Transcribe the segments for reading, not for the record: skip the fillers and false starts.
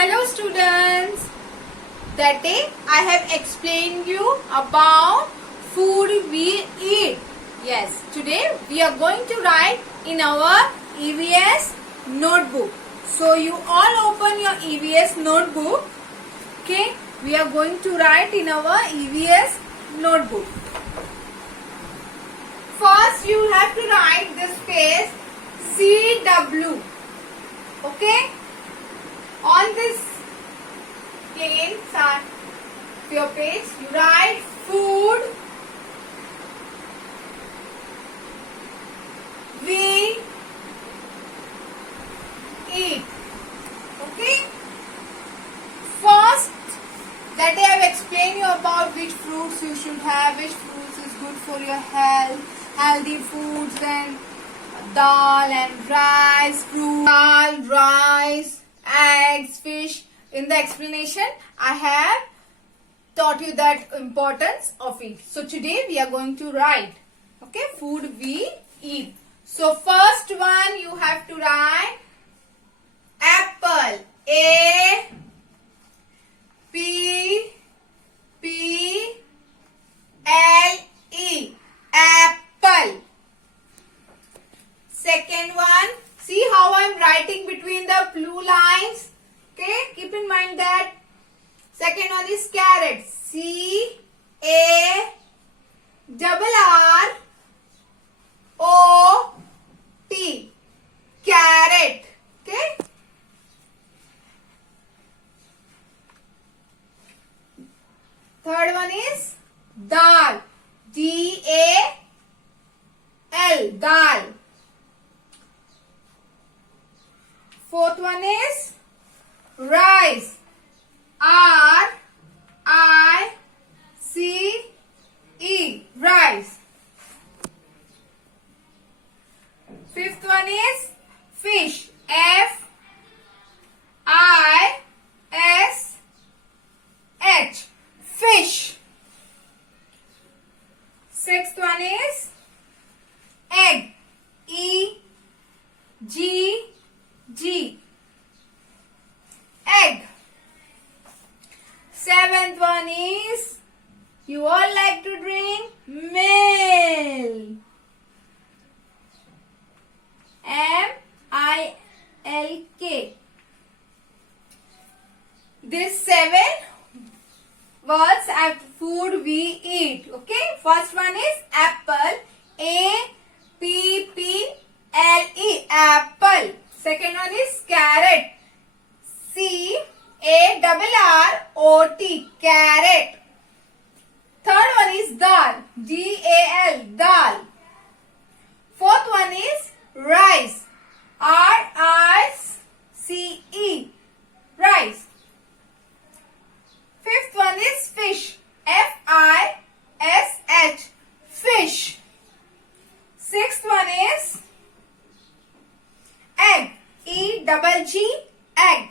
Hello students. That day I have explained you about food we eat. Yes, today we are going to write in our EVS notebook. So you all open your EVS notebook. Okay, we are going to write in our EVS notebook. First you have to write this page CW. Okay. On this plain side of your page, you write food we eat. Okay. First, that day I have explained you about which fruits you should have, which fruits is good for your health, healthy foods, then dal and rice, fruit, dal, rice, eggs, fish. In the explanation, I have taught you that importance of it. So today we are going to write, okay, food we eat. So first one you have to write apple. A P P L E. Apple. Second one, see how I am writing between the blue lines. Okay, keep in mind that. Second one is carrot. C-A-R-R-O-T. Carrot. Okay. Third one is dal. D-A-L. Dal. Fourth one is rice. R-I-C-E. Rice. Fifth one is fish. F-I-S-H. Fish. Sixth one is egg. E-G-G. Egg. Seventh one is, you all like to drink milk. M-I-L-K. These 7 words are food we eat. Okay. First one is apple. A-P-P-L-E. Apple. Second one is carrot. C-A-R-R-O-T. Carrot. Third one is dal. D-A-L. Dal. Fourth one is rice. R-I-C-E. Rice. Fifth one is fish. F-I-S-H. Fish. Sixth one is egg. E-double-G. Egg.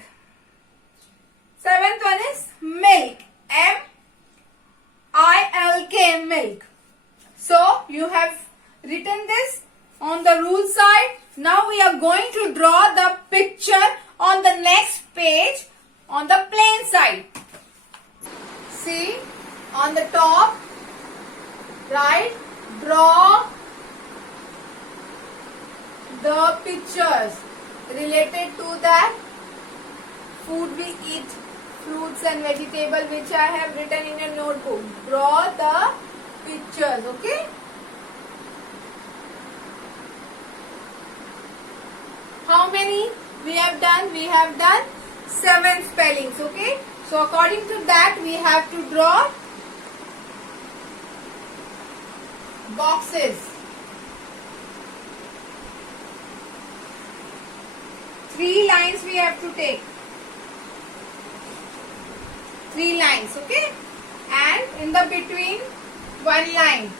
Seventh one is milk. M-I-L-K. Milk. So you have written this on the rule side. Now we are going to draw the picture on the next page on the plain side. See, on the top, right, draw the pictures related to that food we eat, fruits and vegetable which I have written in your notebook. Draw the pictures, okay? How many we have done? We have done 7 spellings, okay? So according to that we have to draw boxes. 3 lines we have to take. 3 lines, okay? And in the between 1 line.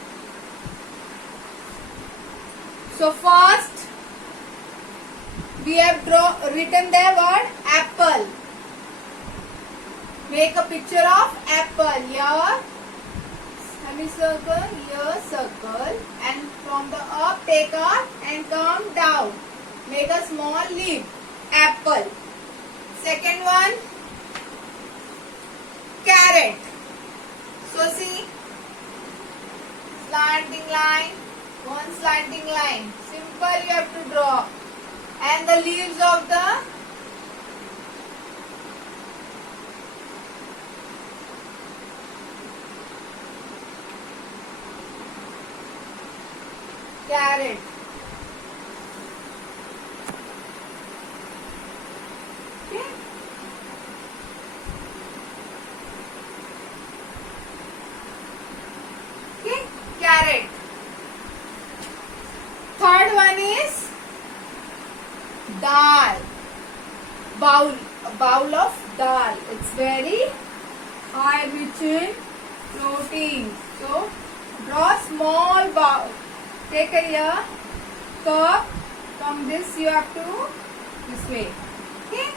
So first we have written the word apple. Make a picture of apple. Here semicircle, here circle, and from the up take up and come down. Make a small leaf. Apple. Second one, carrot. So see, slanting line, one slanting line. Simple you have to draw. And the leaves of the carrot. Okay. Okay, carrot. Third one is dal. Bowl. A bowl of dal. It's very high rich in protein. So draw small bowl. Take a here curve from this you have to this way. Okay.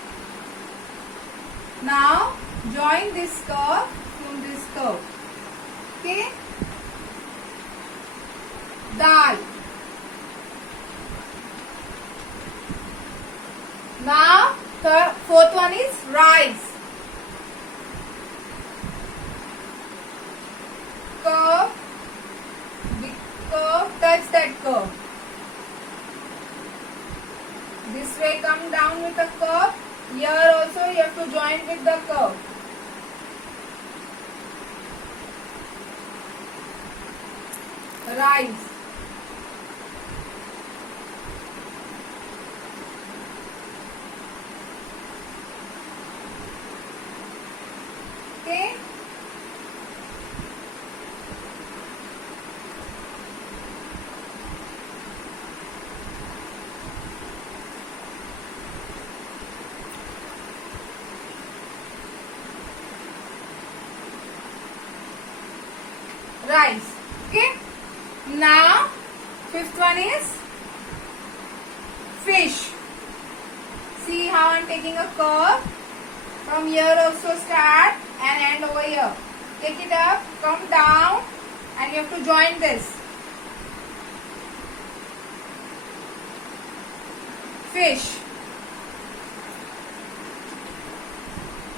Now join this curve from this curve. Okay. Dal. Now fourth one is rice. Curve, big curve, touch that curve. This way come down with a curve. Here also you have to join with the curve. Rice. Okay. Rice. Okay. Now fifth one is fish. See how I am taking a curve. From here also start and end over here. Take it up, come down and you have to join this. Fish.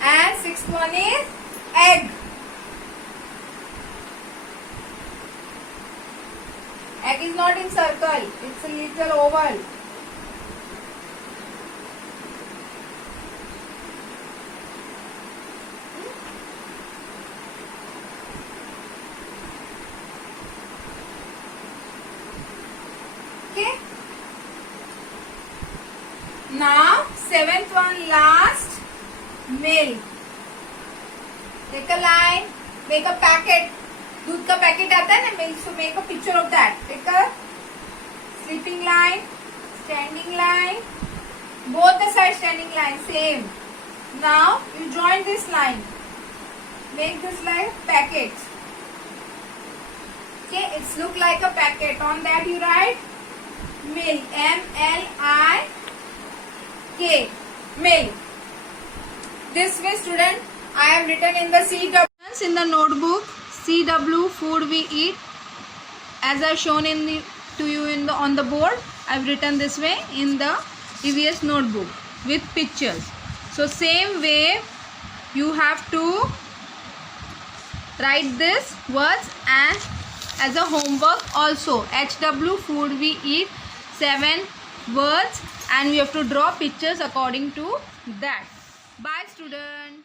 And sixth one is egg. Egg is not in circle, it's a little oval. Okay. Now seventh one last, milk. Take a line, make a packet. दूध का packet आता है ना, milk. So make a picture of that. Take a sleeping line, standing line, both the sides standing line same. Now you join this line. Make this like packet. Okay, it's look like a packet. On that you write milk. M-L-I-K. Milk. This way, student, I have written in the CW in the notebook. CW food we eat, as I have shown to you on the board. I have written this way in the EVS notebook with pictures. So same way you have to write this words and as a homework also. HW food we eat, 7 words and we have to draw pictures according to that. Bye student.